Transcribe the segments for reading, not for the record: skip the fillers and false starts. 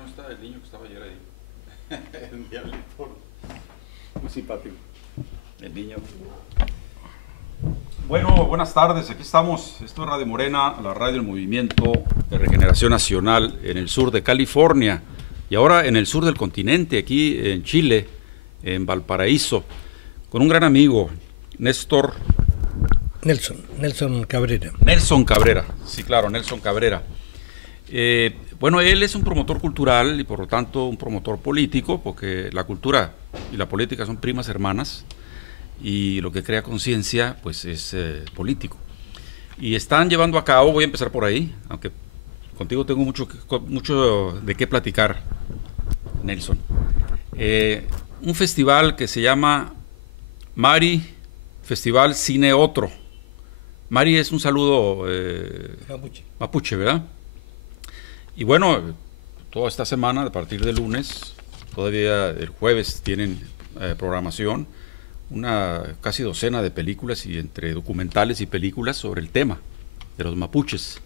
no está el niño que estaba ayer ahí? El diablito. Muy simpático. El niño. Bueno, buenas tardes. Aquí estamos. Esto es Radio Morena, la radio del Movimiento de Regeneración Nacional en el sur de California y ahora en el sur del continente, aquí en Chile, en Valparaíso, con un gran amigo, Nelson Cabrera. Nelson Cabrera, sí, claro, Nelson Cabrera. Bueno, él es un promotor cultural y por lo tanto un promotor político, porque la cultura y la política son primas hermanas y lo que crea conciencia pues es político. Y están llevando a cabo, voy a empezar por ahí, aunque contigo tengo mucho de qué platicar, Nelson. Un festival que se llama Mari Festival Cine Otro. Mari es un saludo mapuche, ¿verdad? Y bueno, toda esta semana, a partir del lunes, todavía el jueves tienen programación, una casi docena de películas y entre documentales y películas sobre el tema de los mapuches.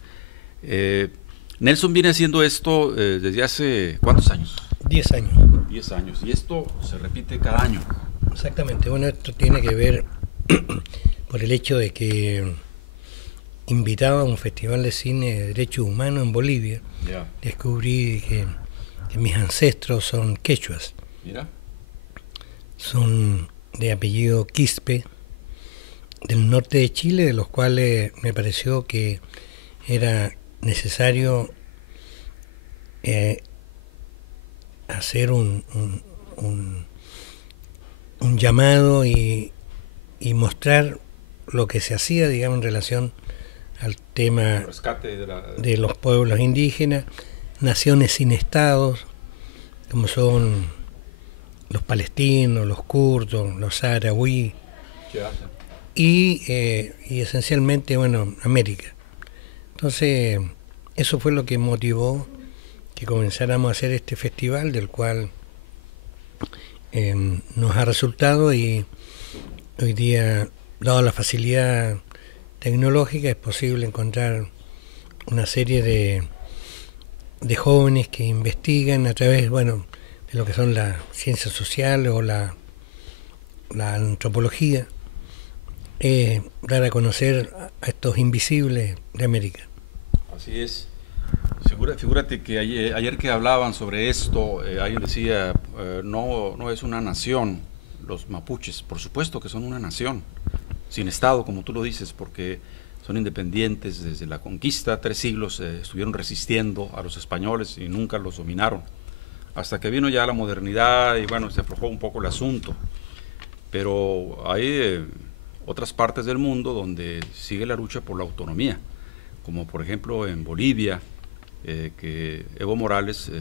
Nelson viene haciendo esto desde hace ¿cuántos años? 10 años. 10 años, y esto se repite cada año. Exactamente, bueno, esto tiene que ver por el hecho de que invitaba a un festival de cine de derechos humanos en Bolivia. Yeah. Descubrí que mis ancestros son quechuas. Mira. Son de apellido Quispe, del norte de Chile, de los cuales me pareció que era necesario hacer un llamado y mostrar lo que se hacía, digamos, en relación al tema de los pueblos indígenas, naciones sin estados, como son los palestinos, los kurdos, los saharaui y esencialmente, bueno, América. Entonces, eso fue lo que motivó que comenzáramos a hacer este festival, del cual nos ha resultado, y hoy día, dado la facilidad tecnológica, es posible encontrar una serie de jóvenes que investigan a través, bueno, de lo que son las ciencias sociales o la antropología, dar a conocer a estos invisibles de América. Así es. Figúrate que ayer que hablaban sobre esto, alguien decía, no es una nación los mapuches. Por supuesto que son una nación, sin Estado, como tú lo dices, porque son independientes desde la conquista. 3 siglos estuvieron resistiendo a los españoles y nunca los dominaron, hasta que vino ya la modernidad y bueno, se aflojó un poco el asunto. Pero hay otras partes del mundo donde sigue la lucha por la autonomía, como por ejemplo en Bolivia, que Evo Morales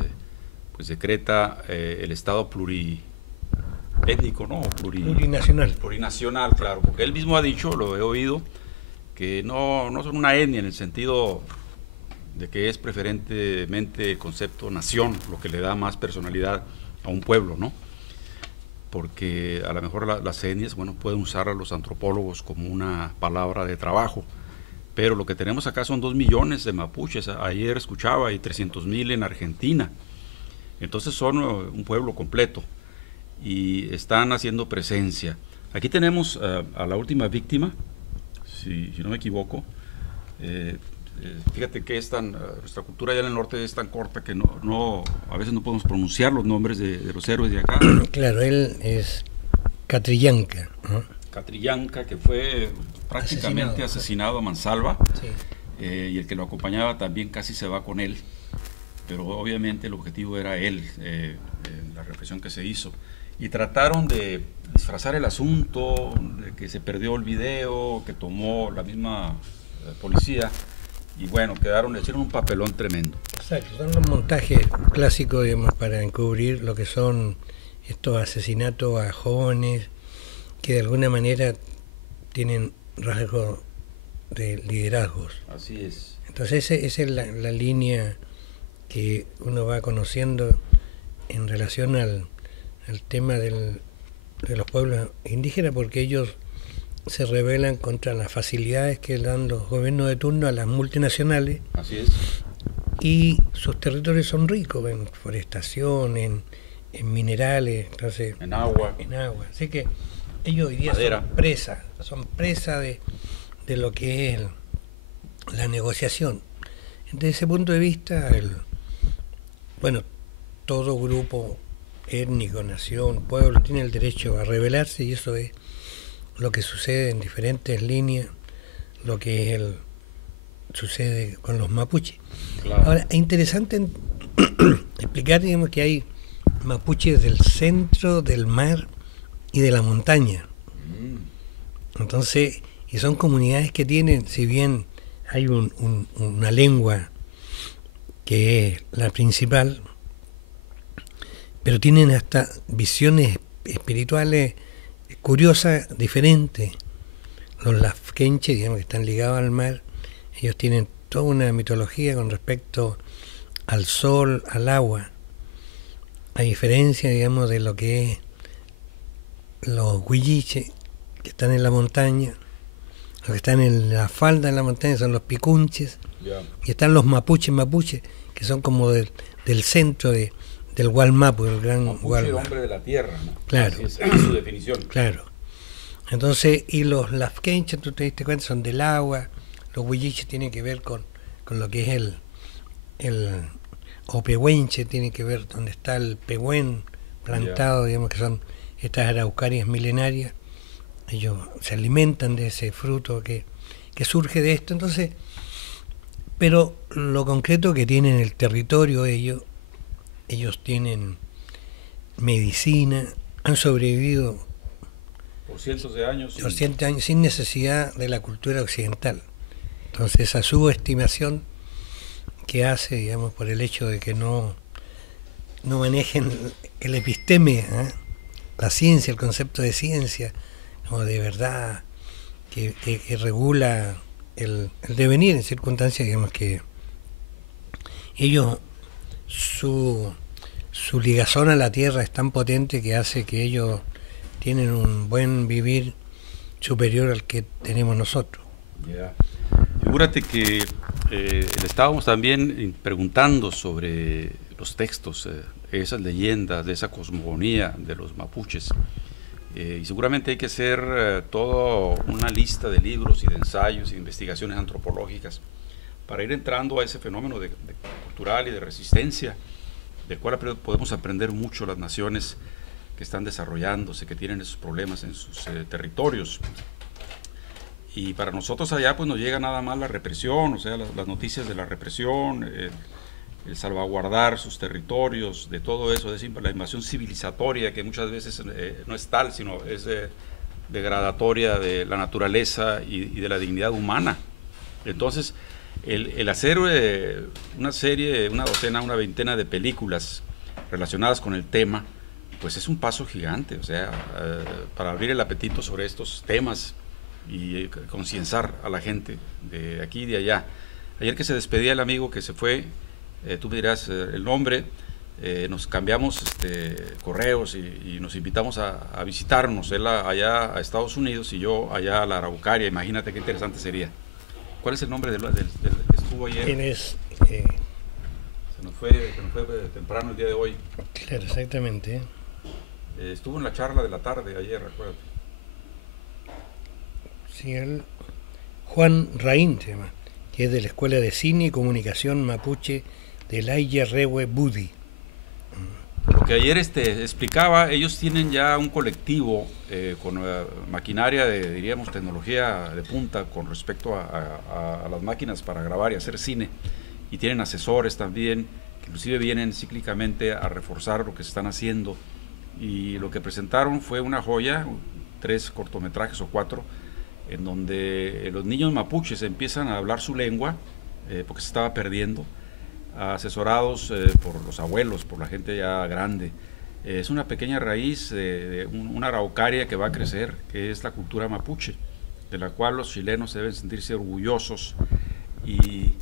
pues decreta el Estado pluriétnico, ¿no? Plurinacional, claro, porque él mismo ha dicho, lo he oído, que no son una etnia en el sentido de que es preferentemente el concepto nación lo que le da más personalidad a un pueblo, ¿no? Porque a lo mejor las etnias, bueno, pueden usar a los antropólogos como una palabra de trabajo, pero lo que tenemos acá son 2 millones de mapuches. Ayer escuchaba, hay 300,000 en Argentina. Entonces son un pueblo completo y están haciendo presencia. Aquí tenemos a la última víctima, si no me equivoco. Fíjate que nuestra cultura allá en el norte es tan corta que a veces no podemos pronunciar los nombres de los héroes de acá. Claro, él es Catrillanca, ¿no? Catrillanca, que fue prácticamente asesinado a mansalva. Sí. Y el que lo acompañaba también casi se va con él, pero obviamente el objetivo era él, la represión que se hizo, y trataron de disfrazar el asunto, de que se perdió el video, que tomó la misma policía, y bueno, le hicieron un papelón tremendo. Exacto, son los montajes clásicos, digamos, para encubrir lo que son estos asesinatos a jóvenes que de alguna manera tienen rasgos de liderazgos. Así es. Entonces esa es la línea que uno va conociendo en relación al tema de los pueblos indígenas, porque ellos se rebelan contra las facilidades que dan los gobiernos de turno a las multinacionales. Así es. y sus territorios son ricos en forestación, en minerales, entonces, en agua. Así que ellos hoy día son presa de lo que es la negociación. Desde ese punto de vista, todo grupo étnico, nación, pueblo, tiene el derecho a rebelarse, y eso es lo que sucede en diferentes líneas, lo que es sucede con los mapuches. Claro. Ahora, es interesante explicar, digamos, que hay mapuches del centro, del mar y de la montaña. Entonces, y son comunidades que tienen, si bien hay una lengua que es la principal, pero tienen hasta visiones espirituales curiosas, diferentes. Los lafkenches, digamos, que están ligados al mar, ellos tienen toda una mitología con respecto al sol, al agua, a diferencia, digamos, de lo que es los huilliches, que están en la montaña. Los que están en la falda de la montaña son los picunches, y están los mapuches, que son como del centro del Gualmapu, el gran Mapuche, el hombre de la tierra, ¿no? Claro. Así es su definición. Claro. Entonces, y los lafkenches, tú te diste cuenta, son del agua. Los huilliches tienen que ver con lo que es el opehuenche, tiene que ver donde está el pehuen plantado, digamos, que son estas araucarias milenarias. Ellos se alimentan de ese fruto que surge de esto. Entonces, pero lo concreto que tienen el territorio, ellos tienen medicina, han sobrevivido por cientos de años sin necesidad de la cultura occidental. Entonces, esa subestimación que hace, digamos, por el hecho de que no manejen el episteme, la ciencia, el concepto de ciencia, como de verdad, que regula el devenir en circunstancias, digamos, que ellos, su ligazón a la tierra es tan potente que hace que ellos tienen un buen vivir superior al que tenemos nosotros. Yeah. Figúrate que le estábamos también preguntando sobre los textos, esas leyendas, de esa cosmogonía de los mapuches. Y seguramente hay que hacer toda una lista de libros y de ensayos y de investigaciones antropológicas para ir entrando a ese fenómeno cultural y de resistencia, del cual podemos aprender mucho las naciones que están desarrollándose, que tienen esos problemas en sus territorios. Y para nosotros allá pues nos llega nada más la represión, o sea, las noticias de la represión, el salvaguardar sus territorios, de todo eso, es la invasión civilizatoria, que muchas veces no es tal, sino es degradatoria de la naturaleza y de la dignidad humana. Entonces, el hacer una serie, una docena, una veintena de películas relacionadas con el tema, pues es un paso gigante, o sea, para abrir el apetito sobre estos temas y concienciar a la gente de aquí y de allá. Ayer que se despedía el amigo que se fue, tú me dirás el nombre, nos cambiamos correos y nos invitamos a visitarnos, él allá a Estados Unidos y yo allá a la Araucaria. Imagínate qué interesante sería. ¿Cuál es el nombre del que estuvo ayer? ¿Quién es? Se nos fue temprano el día de hoy. Claro, exactamente. Estuvo en la charla de la tarde ayer, recuerdo. Sí, Juan Raín se llama, que es de la Escuela de Cine y Comunicación Mapuche de Laia Rewe Budi. Lo que ayer explicaba, ellos tienen ya un colectivo con maquinaria diríamos, tecnología de punta con respecto a las máquinas para grabar y hacer cine, y tienen asesores también, que inclusive vienen cíclicamente a reforzar lo que se están haciendo, y lo que presentaron fue una joya, 3 cortometrajes o 4, en donde los niños mapuches empiezan a hablar su lengua, porque se estaba perdiendo, asesorados por los abuelos, por la gente ya grande. Es una pequeña raíz de una araucaria que va a crecer, que es la cultura mapuche, de la cual los chilenos deben sentirse orgullosos y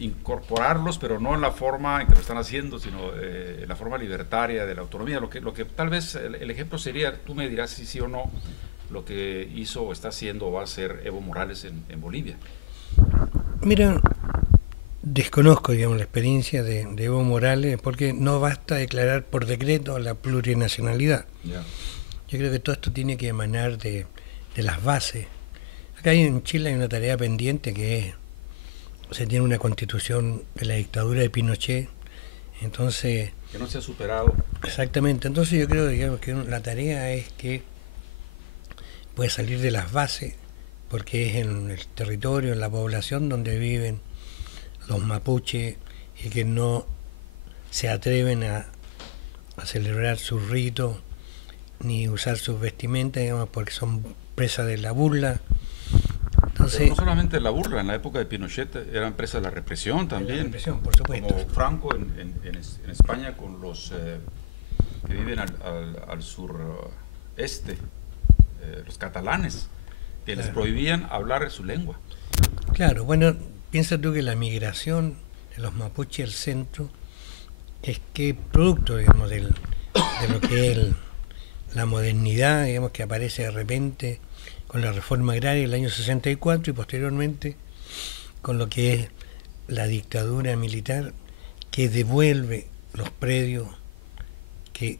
incorporarlos, pero no en la forma en que lo están haciendo, sino en la forma libertaria de la autonomía. Lo que tal vez el ejemplo sería, tú me dirás si sí o no, lo que hizo o está haciendo o va a hacer Evo Morales en Bolivia. Mira, desconozco, digamos, la experiencia de Evo Morales, porque no basta declarar por decreto la plurinacionalidad. Yeah. Yo creo que todo esto tiene que emanar de las bases. Acá en Chile hay una tarea pendiente que es, se tiene una constitución de la dictadura de Pinochet, entonces... Que no se ha superado. Exactamente, entonces yo creo, digamos, que la tarea es que puede salir de las bases, porque es en el territorio, en la población donde viven los mapuches y que no se atreven a celebrar sus ritos ni usar sus vestimentas, digamos, porque son presas de la burla. Entonces, pero no solamente la burla, en la época de Pinochet eran presas de la represión también. La represión, por supuesto. Como Franco en España con los que viven al sureste, los catalanes, que les prohibían hablar su lengua. Claro, bueno, piensa tú que la migración de los mapuches al centro es que producto, digamos, de lo que es la modernidad, digamos, que aparece de repente con la reforma agraria del año 64 y posteriormente con lo que es la dictadura militar que devuelve los predios que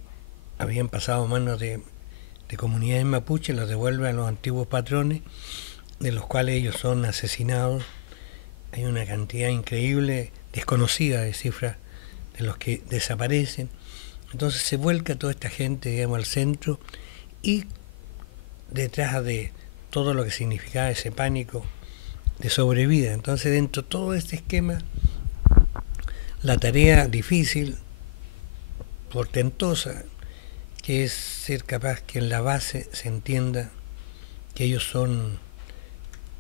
habían pasado a manos de comunidades mapuches, los devuelve a los antiguos patrones, de los cuales ellos son asesinados. Hay una cantidad increíble, desconocida de cifras de los que desaparecen. Entonces se vuelca toda esta gente, digamos, al centro, y detrás de todo lo que significaba ese pánico de sobrevida. Entonces, dentro de todo este esquema, la tarea difícil, portentosa, que es ser capaz que en la base se entienda que ellos son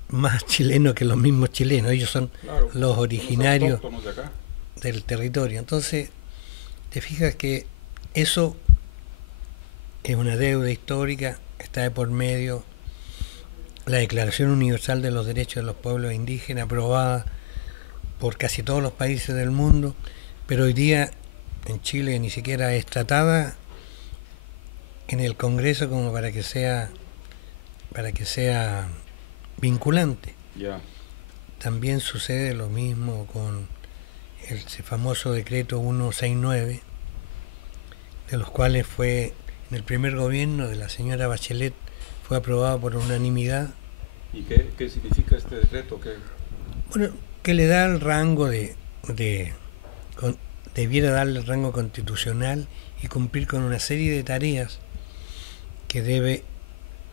más chilenos que los mismos chilenos, ellos son claro, los originarios del territorio. Entonces, te fijas que eso es una deuda histórica, está de por medio la Declaración Universal de los Derechos de los Pueblos Indígenas, aprobada por casi todos los países del mundo, pero hoy día en Chile ni siquiera es tratada en el Congreso como para que sea vinculante. Yeah. También sucede lo mismo con ese famoso decreto 169, de los cuales fue en el primer gobierno de la señora Bachelet, fue aprobado por unanimidad. ¿Y qué significa este decreto? Bueno, que le da el rango debiera darle el rango constitucional y cumplir con una serie de tareas que debe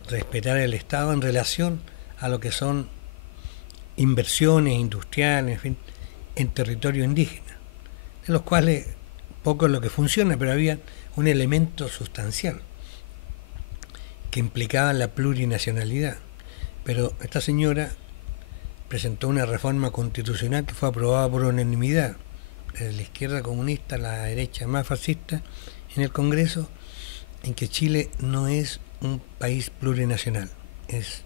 respetar el Estado en relación a lo que son inversiones industriales, en fin, en territorio indígena, de los cuales poco es lo que funciona, pero había un elemento sustancial que implicaba la plurinacionalidad. Pero esta señora presentó una reforma constitucional que fue aprobada por unanimidad, desde la izquierda comunista a la derecha más fascista, en el Congreso, en que Chile no es un país plurinacional, es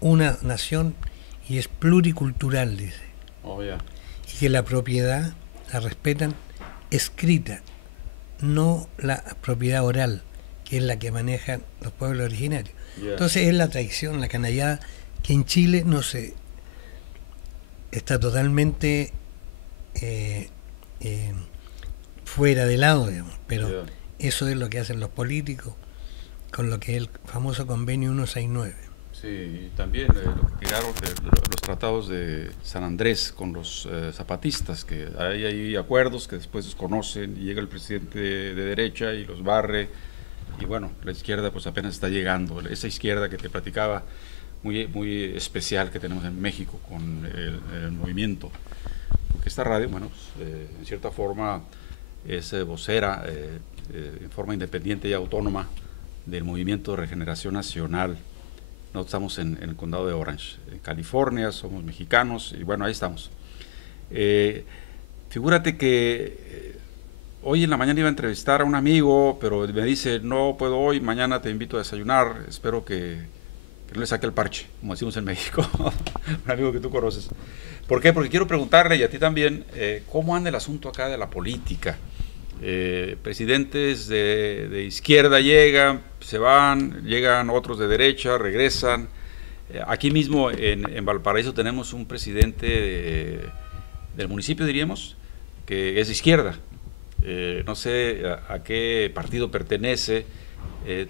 una nación y es pluricultural, dice. Oh, yeah. Y que la propiedad la respetan escrita, no la propiedad oral, que es la que manejan los pueblos originarios. Yeah. Entonces es la traición, la canallada, que en Chile no se está totalmente fuera de lado, digamos, pero yeah, eso es lo que hacen los políticos con lo que es el famoso convenio 169. Sí, y también lo que tiraron los tratados de San Andrés con los zapatistas, que hay acuerdos que después desconocen y llega el presidente de derecha y los barre, y bueno, la izquierda pues apenas está llegando, esa izquierda que te platicaba, muy especial que tenemos en México con el movimiento, porque esta radio, bueno, pues, en cierta forma es vocera en forma independiente y autónoma del Movimiento de Regeneración Nacional. Nosotros estamos en el condado de Orange, en California, somos mexicanos y bueno, ahí estamos. Figúrate que hoy en la mañana iba a entrevistar a un amigo, pero me dice, no puedo hoy, mañana te invito a desayunar, espero que no le saque el parche, como decimos en México, un amigo que tú conoces. ¿Por qué? Porque quiero preguntarle, y a ti también, ¿cómo anda el asunto acá de la política? Presidentes de izquierda llegan, se van, llegan otros de derecha, regresan. Aquí mismo en Valparaíso tenemos un presidente del municipio, diríamos, que es de izquierda. No sé a qué partido pertenece.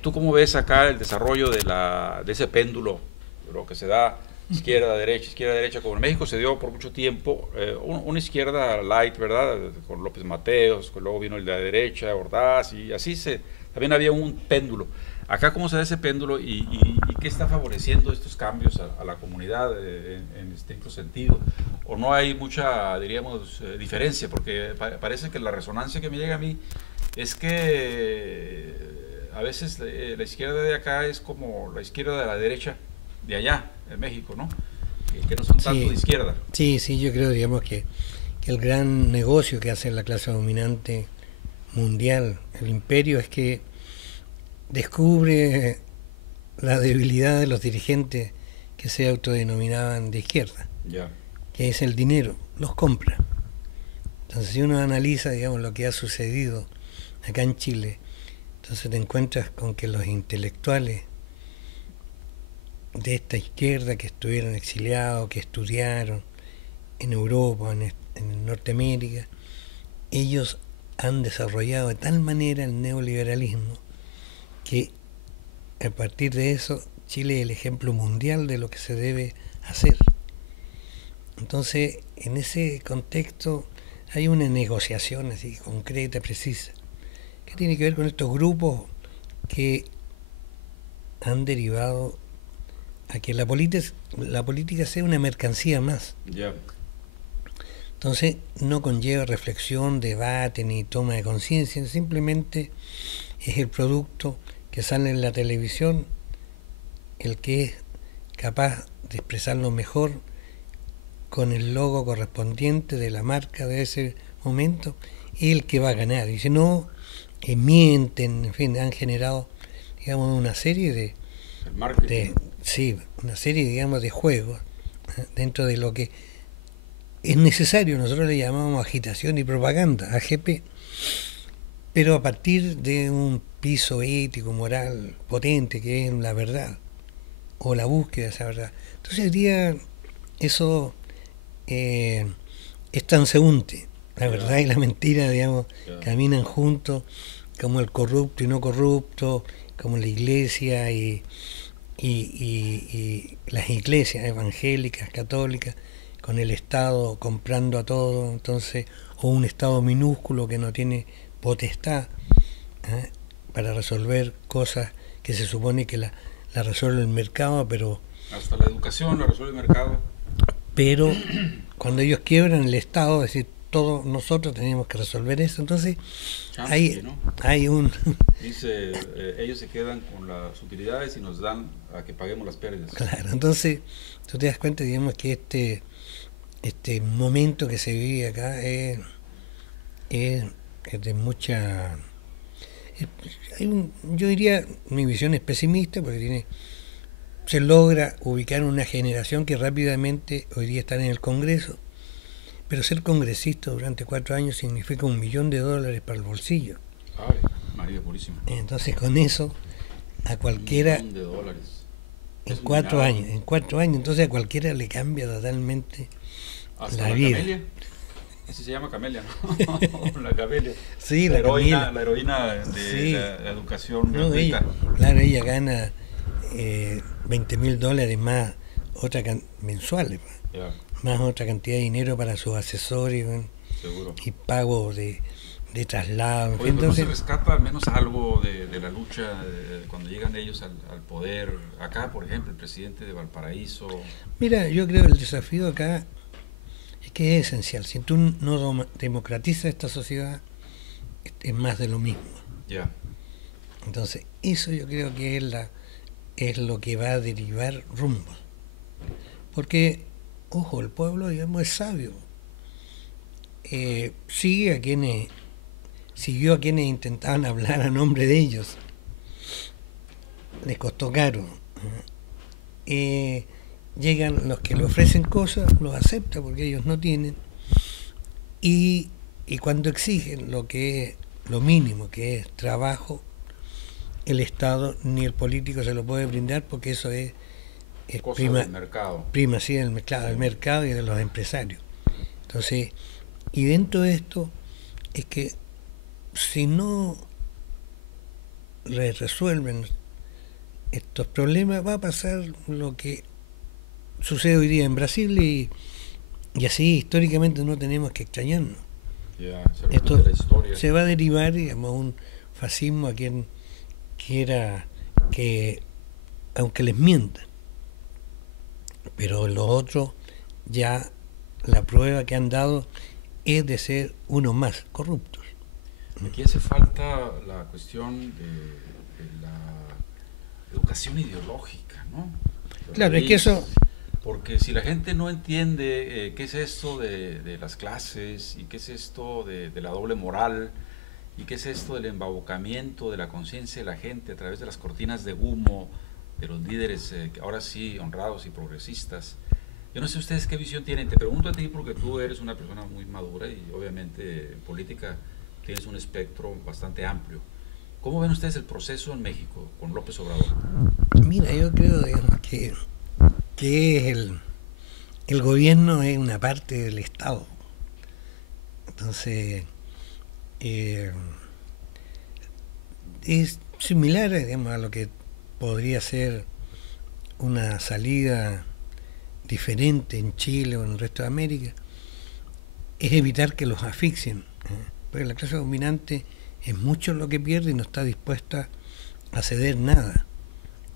¿Tú cómo ves acá el desarrollo de ese péndulo, lo que se da izquierda, derecha, como en México se dio por mucho tiempo, una izquierda light, ¿verdad? Con López Mateos, luego vino el de la derecha, Ordaz, y así también había un péndulo. Acá, ¿cómo se da ese péndulo y qué está favoreciendo estos cambios a la comunidad en estricto sentido? ¿O no hay mucha, diríamos, diferencia? Porque parece que la resonancia que me llega a mí es que a veces la izquierda de acá es como la izquierda de la derecha de allá, en México, ¿no? Que no son tanto de izquierda. Sí, yo creo, digamos, que el gran negocio que hace la clase dominante mundial, el imperio, es que descubre la debilidad de los dirigentes que se autodenominaban de izquierda, que es el dinero, los compra. Entonces, si uno analiza, digamos, lo que ha sucedido acá en Chile, entonces te encuentras con que los intelectuales de esta izquierda que estuvieron exiliados, que estudiaron en Europa, en Norteamérica, ellos han desarrollado de tal manera el neoliberalismo que a partir de eso Chile es el ejemplo mundial de lo que se debe hacer. Entonces, en ese contexto hay una negociación así concreta, precisa, que tiene que ver con estos grupos que han derivado a que la política sea una mercancía más. Entonces no conlleva reflexión, debate ni toma de conciencia, simplemente es el producto que sale en la televisión, el que es capaz de expresarlo mejor con el logo correspondiente de la marca de ese momento, y el que va a ganar. Y si no, mienten, en fin, han generado, digamos, una serie de una serie, digamos, de juegos dentro de lo que es necesario. Nosotros le llamamos agitación y propaganda, AGP, pero a partir de un piso ético, moral, potente, que es la verdad, o la búsqueda de esa verdad. Entonces hoy día eso es transeúnte. La verdad y la mentira, digamos, caminan juntos, como el corrupto y no corrupto, como la iglesia y las iglesias evangélicas, católicas, con el Estado comprando a todo, entonces, o un Estado minúsculo que no tiene potestad para resolver cosas que se supone que la resuelve el mercado, pero... Hasta la educación la resuelve el mercado. Pero cuando ellos quiebran el Estado, es decir, todos nosotros tenemos que resolver eso, entonces hay un... Dice, ellos se quedan con las utilidades y nos dan a que paguemos las pérdidas. Claro, entonces tú te das cuenta, digamos, que este momento que se vive acá es de mucha... yo diría, mi visión es pesimista, porque se logra ubicar una generación que rápidamente hoy día está en el Congreso, pero ser congresista durante 4 años significa $1 millón para el bolsillo. Ay, María Purísima. Entonces con eso a cualquiera... $1 millón. En 4 años, entonces a cualquiera le cambia totalmente la vida. Camelia. Así se llama Camelia, ¿no? La Camelia. Sí, la heroína de la educación gratuita. Ella gana $20,000 más mensuales, más otra cantidad de dinero para sus asesores, y pago de traslado. Oye, entonces, ¿no se rescata al menos algo de la lucha cuando llegan ellos al poder? Acá, por ejemplo, el presidente de Valparaíso. Mira, yo creo que el desafío acá es que es esencial. Si tú no democratizas esta sociedad, es más de lo mismo. Entonces, eso yo creo que es lo que va a derivar rumbos. Porque, ojo, el pueblo, digamos, es sabio. Siguió a quienes intentaban hablar a nombre de ellos. Les costó caro. Llegan los que le ofrecen cosas, los acepta porque ellos no tienen. Y cuando exigen lo que es lo mínimo, que es trabajo, el Estado ni el político se lo puede brindar, porque eso es es cosa prima, del mercado. Prima, sí, del mercado y de los empresarios. Entonces, y dentro de esto es que si no resuelven estos problemas, va a pasar lo que sucede hoy día en Brasil y así históricamente no tenemos que extrañarnos. Esto la historia. Se va a derivar, digamos, un fascismo a quien quiera que, aunque les mientan, pero los otros ya la prueba que han dado es de ser unos más corruptos. Aquí hace falta la cuestión de la educación ideológica, ¿no? Claro, es que eso... Porque si la gente no entiende qué es esto de las clases y qué es esto de la doble moral y qué es esto del embaucamiento de la conciencia de la gente a través de las cortinas de humo de los líderes ahora sí honrados y progresistas, yo no sé ustedes qué visión tienen. Te pregunto a ti porque tú eres una persona muy madura y obviamente en política tienes un espectro bastante amplio. ¿Cómo ven ustedes el proceso en México con López Obrador? Mira, yo creo, digamos, que el gobierno es una parte del Estado. Entonces, es similar, digamos, a lo que podría ser una salida diferente en Chile o en el resto de América, es evitar que los asfixien, porque la clase dominante es mucho lo que pierde y no está dispuesta a ceder nada.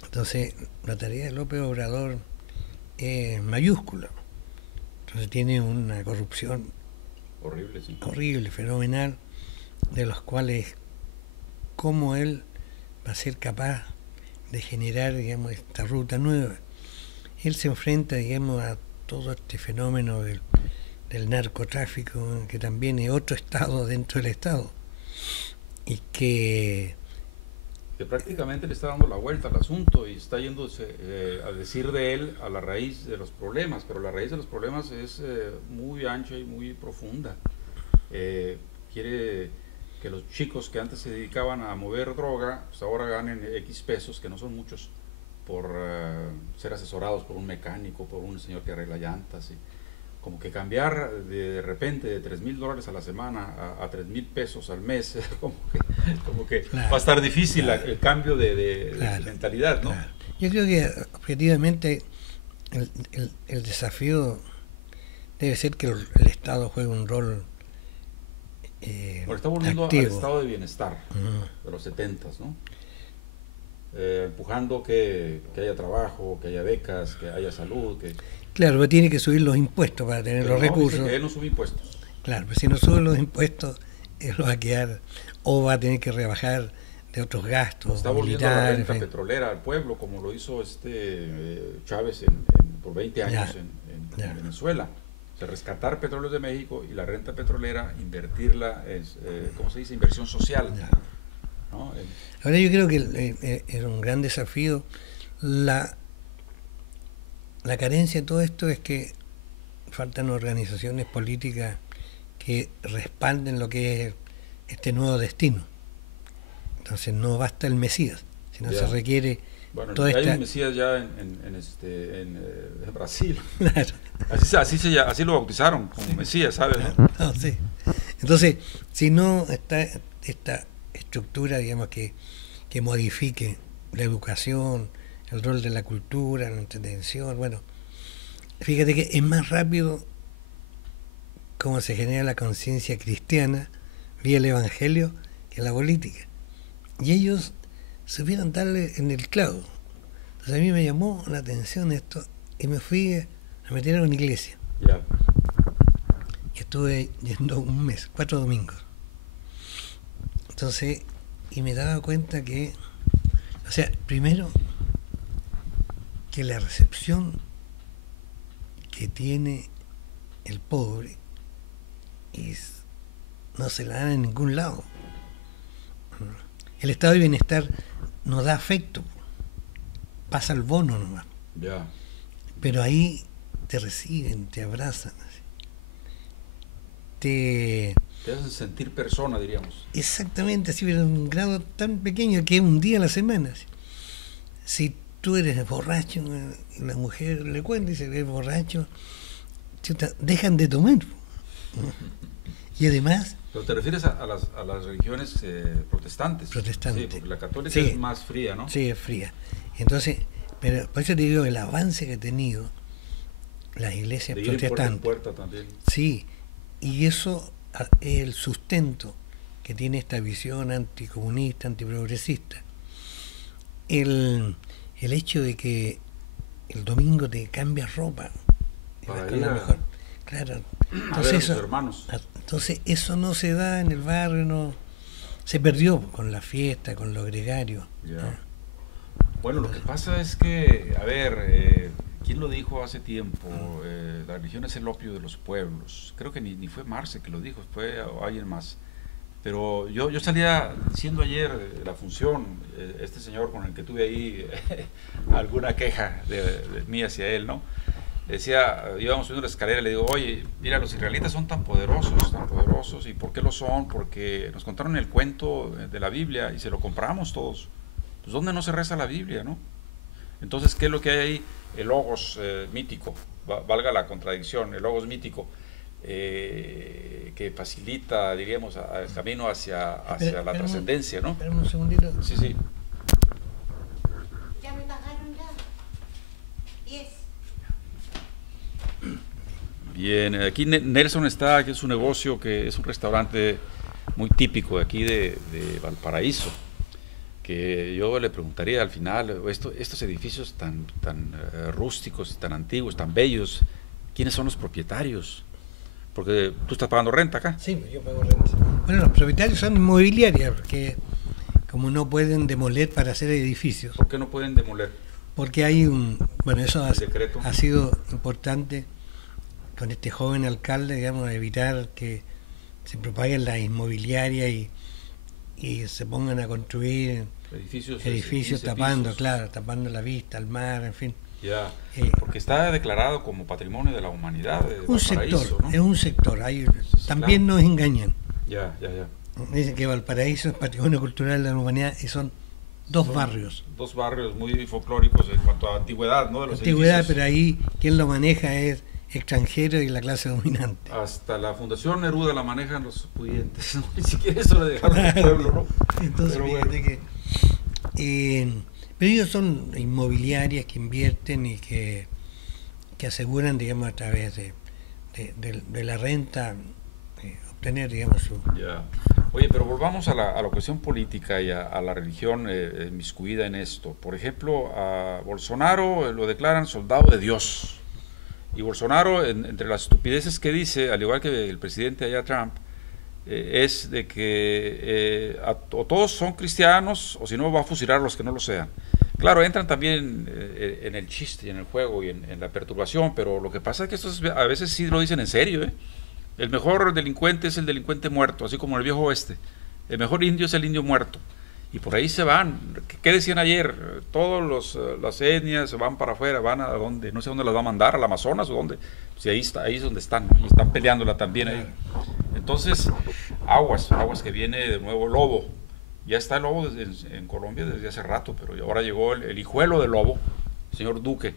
Entonces, la tarea de López Obrador es mayúscula. Entonces tiene una corrupción horrible, sí. Horrible, fenomenal, de los cuales cómo él va a ser capaz de generar, digamos, esta ruta nueva. Él se enfrenta, digamos, a todo este fenómeno del narcotráfico, que también es otro estado dentro del estado, y que prácticamente le está dando la vuelta al asunto y está yéndose a decir de él a la raíz de los problemas, pero la raíz de los problemas es muy ancha y muy profunda. Quiere que los chicos que antes se dedicaban a mover droga, pues ahora ganen X pesos, que no son muchos, por ser asesorados por un mecánico, por un señor que arregla llantas. Y como que cambiar de repente de $3,000 a la semana a 3,000 pesos al mes, como que claro, va a estar difícil el cambio de mentalidad, ¿no? Claro. Yo creo que objetivamente el desafío debe ser que el Estado juegue un rol bueno, está volviendo activo al estado de bienestar de los 70s, ¿no? Empujando que haya trabajo, que haya becas, que haya salud, que... Claro, pero tiene que subir los impuestos para tener los recursos. Dice que él no sube impuestos. Claro, pero si no sube los impuestos, él va a quedar, o va a tener que rebajar de otros gastos. Está volviendo la renta petrolera al pueblo, como lo hizo Chávez por 20 años en Venezuela. O sea, rescatar petróleos de México y la renta petrolera, invertirla, ¿cómo se dice? Inversión social. ¿No? Ahora yo creo que era un gran desafío. La carencia de todo esto es que faltan organizaciones políticas que respalden lo que es este nuevo destino. Entonces no basta el Mesías, sino se requiere... Bueno, hay un Mesías ya en Brasil. Claro. Así lo bautizaron como Mesías, ¿sabes? No, sí. Entonces, si no está esta estructura, digamos, que modifique la educación, el rol de la cultura, la entretención, bueno, fíjate que es más rápido cómo se genera la conciencia cristiana vía el Evangelio que la política. Y ellos supieron darle en el clavo. Entonces a mí me llamó la atención esto y me fui a meter a una iglesia. Yeah. Y estuve yendo un mes, 4 domingos. Entonces, y me daba cuenta que, o sea, primero, que la recepción que tiene el pobre no se la dan en ningún lado. El estado de bienestar no da afecto, pasa el bono nomás. Yeah. Pero ahí te reciben, te abrazan, te hacen sentir persona, diríamos. Exactamente, así, pero en un grado tan pequeño que es un día a la semana. Si tú eres borracho, y la mujer le cuenta y dice, eres borracho, chuta, dejan de tomar. Y además... Pero te refieres a las religiones protestantes. Protestantes. Sí, porque la católica sí, es más fría, ¿no? Sí, es fría. Entonces, pero por eso te digo, el avance que ha tenido las iglesias protestantes. Puerta también. Sí, y eso es el sustento que tiene esta visión anticomunista, antiprogresista. El hecho de que el domingo te cambias ropa para con ir la mejor. Claro. Entonces, entonces eso no se da en el barrio, no se perdió con la fiesta, con los gregarios. Ya. Bueno, lo que pasa es que, a ver, ¿quién lo dijo hace tiempo? La religión es el opio de los pueblos. Creo que ni fue Marce que lo dijo, fue alguien más. Pero yo salía diciendo ayer la función, este señor con el que tuve ahí alguna queja de mí hacia él, ¿no? Decía, íbamos subiendo la escalera y le digo, oye, mira, los israelitas son tan poderosos, ¿y por qué lo son? Porque nos contaron el cuento de la Biblia y se lo compramos todos. Pues ¿dónde no se reza la Biblia, no? Entonces, ¿qué es lo que hay ahí? El logos mítico, valga la contradicción, el logos mítico, que facilita, diríamos, el camino hacia la trascendencia, ¿no? Espérame un segundito. Sí, sí. Ya me pagaron ya. 10. Bien, aquí Nelson está, que es un negocio, que es un restaurante muy típico de aquí de Valparaíso, que yo le preguntaría al final, estos edificios tan rústicos, tan antiguos, tan bellos, ¿quiénes son los propietarios? Porque tú estás pagando renta acá. Sí, yo pago renta. Bueno, los propietarios son inmobiliarias, porque como no pueden demoler para hacer edificios. ¿Por qué no pueden demoler? Porque hay bueno, eso decreto ha sido importante con este joven alcalde, digamos, evitar que se propaguen las inmobiliarias y se pongan a construir edificios tapando, claro, tapando la vista al mar, en fin. Ya, porque está declarado como patrimonio de la humanidad. Un sector, ¿no? Es un sector. También claro. Nos engañan. Ya. Dicen que Valparaíso es patrimonio cultural de la humanidad y son dos barrios. Dos barrios muy folclóricos en cuanto a antigüedad, ¿no? De los antigüedad, edificios. Pero ahí quien lo maneja es extranjero y la clase dominante. Hasta la Fundación Neruda la manejan los pudientes, ¿no? Ni siquiera eso le dejaron al pueblo, ¿no? Entonces, pero fíjate que... pero ellos son inmobiliarias que invierten y que aseguran, digamos, a través de la renta, obtener, digamos, su... Ya. Oye, pero volvamos a la cuestión política y a la religión inmiscuida en esto. Por ejemplo, a Bolsonaro lo declaran soldado de Dios. Y Bolsonaro, entre las estupideces que dice, al igual que el presidente allá Trump, es de que o todos son cristianos o si no va a fusilar a los que no lo sean. Claro, entran también en el chiste y en el juego y en la perturbación, pero lo que pasa es que estos a veces sí lo dicen en serio, ¿eh? El mejor delincuente es el delincuente muerto, así como en el viejo oeste. El mejor indio es el indio muerto. Y por ahí se van. ¿Qué decían ayer? Todas las etnias se van para afuera, van a donde, no sé dónde las va a mandar, al Amazonas o dónde. Sí, ahí es donde están, ¿no? Y están peleándola también ahí. Entonces, aguas que viene de nuevo el lobo. Ya está el lobo en Colombia desde hace rato, pero ahora llegó el hijuelo del lobo, el señor Duque.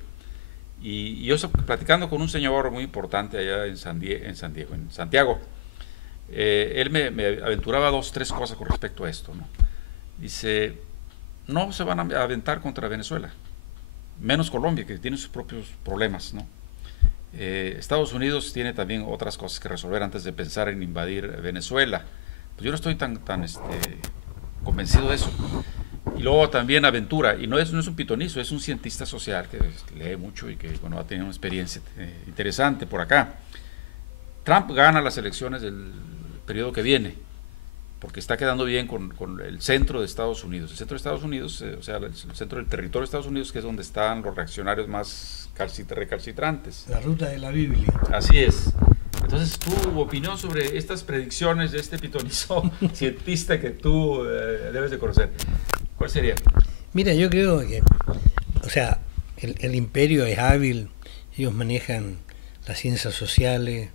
Y yo estoy platicando con un señor muy importante allá en Santiago. Él me aventuraba 2, 3 cosas con respecto a esto, ¿no? Dice, no se van a aventar contra Venezuela, menos Colombia, que tiene sus propios problemas, ¿no? Estados Unidos tiene también otras cosas que resolver antes de pensar en invadir Venezuela. Pues yo no estoy tan convencido de eso. Y luego también aventura, y no es un pitonizo, es un cientista social que lee mucho y que bueno, ha tenido una experiencia interesante por acá. Trump gana las elecciones del periodo que viene, porque está quedando bien con el centro de Estados Unidos. El centro de Estados Unidos, o sea, el centro del territorio de Estados Unidos, que es donde están los reaccionarios más recalcitrantes. La ruta de la Biblia. Así es. Entonces, tu opinión sobre estas predicciones de este pitonizo cientista que tú debes de conocer, ¿cuál sería? Mira, yo creo que, o sea, el imperio es hábil, ellos manejan las ciencias sociales,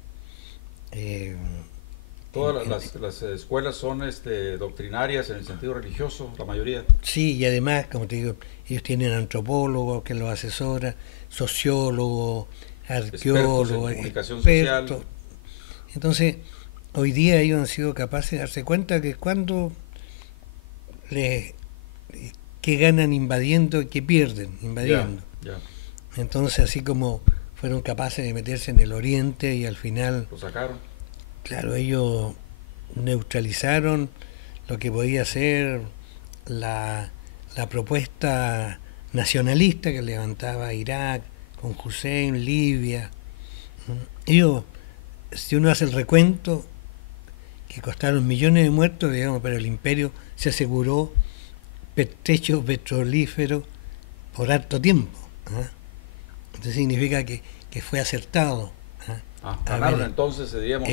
Todas las escuelas son doctrinarias en el sentido religioso, la mayoría. Sí, y además, como te digo, ellos tienen antropólogos que los asesoran, sociólogos, arqueólogos, comunicación social. Entonces, hoy día ellos han sido capaces de darse cuenta que cuando que ganan invadiendo y que pierden invadiendo. Ya. Entonces, así como fueron capaces de meterse en el oriente y al final lo sacaron. Claro, ellos neutralizaron lo que podía ser la propuesta nacionalista que levantaba Irak, con Hussein, Libia. Ellos, si uno hace el recuento, que costaron millones de muertos, digamos, pero el imperio se aseguró techo petrolífero por harto tiempo. Entonces significa que fue acertado. Ganaron entonces, digamos,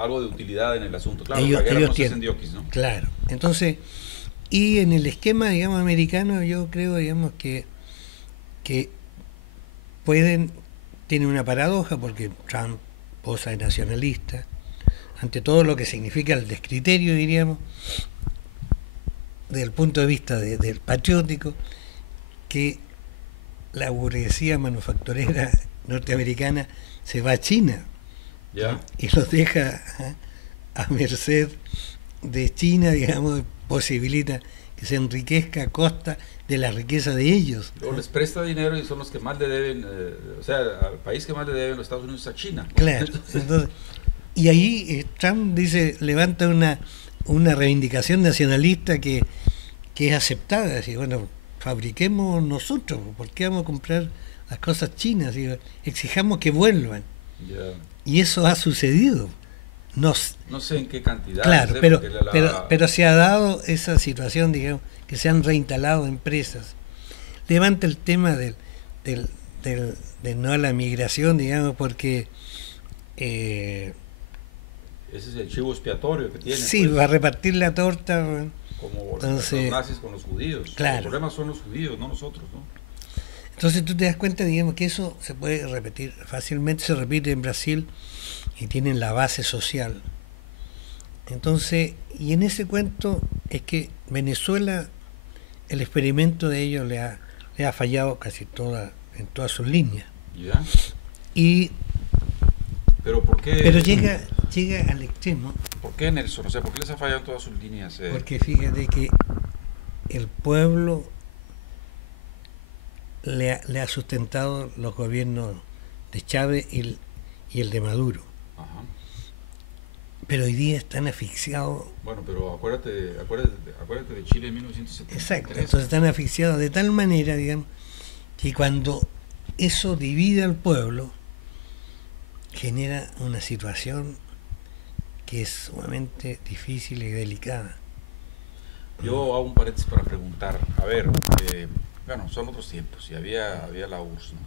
algo de utilidad en el asunto. Claro, ellos, la guerra ellos no se hace en diokis, ¿no? Claro. Entonces, y en el esquema, digamos, americano, yo creo, digamos, que tiene una paradoja, porque Trump posa de nacionalista, ante todo lo que significa el descriterio, diríamos, desde el punto de vista del patriótico, que la burguesía manufacturera norteamericana se va a China y los deja a merced de China, digamos, posibilita que se enriquezca a costa de la riqueza de ellos. O les presta dinero y son los que más le deben, o sea, al país que más le deben los Estados Unidos es a China. Claro. Entonces, y ahí Trump dice, levanta una reivindicación nacionalista que es aceptada, así, bueno, fabriquemos nosotros, ¿por qué vamos a comprar las cosas chinas? Exijamos que vuelvan. Y eso ha sucedido. No sé en qué cantidad. Claro, pero se ha dado esa situación, digamos, que se han reinstalado empresas. Levanta el tema de no a la migración, digamos, porque ese es el chivo expiatorio que tiene. Sí, va a repartir la torta. Como entonces, los nazis con los judíos. Claro. El problema son los judíos, no nosotros, ¿no? Entonces tú te das cuenta, digamos, que eso se puede repetir fácilmente, se repite en Brasil y tienen la base social. Entonces, y en ese cuento es que Venezuela, el experimento de ellos le ha fallado casi en todas sus líneas. ¿Ya? ¿Pero por qué? Pero llega al extremo. ¿Por qué, Nelson? O sea, ¿por qué les ha fallado en todas sus líneas? Porque fíjate que el pueblo le ha sustentado los gobiernos de Chávez y el de Maduro. Ajá. Pero hoy día están asfixiados. Bueno, pero acuérdate de Chile en 1973. Exacto, entonces están asfixiados de tal manera, digamos, que cuando eso divide al pueblo, genera una situación que es sumamente difícil y delicada. Yo hago un paréntesis para preguntar, a ver, bueno, son otros tiempos y había la URSS, ¿no?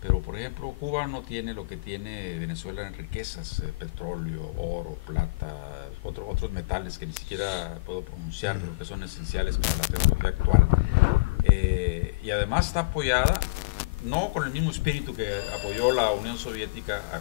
Pero, por ejemplo, Cuba no tiene lo que tiene Venezuela en riquezas, petróleo, oro, plata, otros metales que ni siquiera puedo pronunciar, pero que son esenciales para la tecnología actual. Y además está apoyada, no con el mismo espíritu que apoyó la Unión Soviética a